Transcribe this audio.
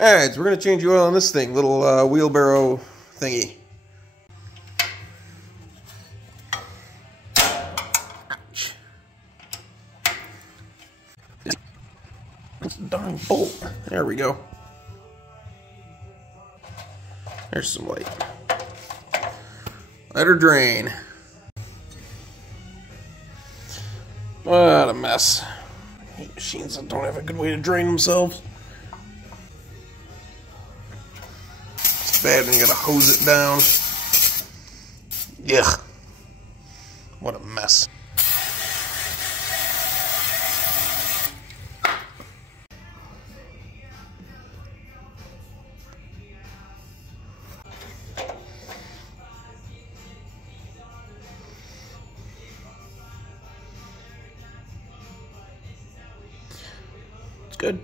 Alright, so we're going to change the oil on this thing, little wheelbarrow thingy. Ouch. That's a darn bolt. There we go. There's some light. Let her drain. What a mess. I hate machines that don't have a good way to drain themselves. It's bad when you gotta hose it down. Yuck. What a mess. Good.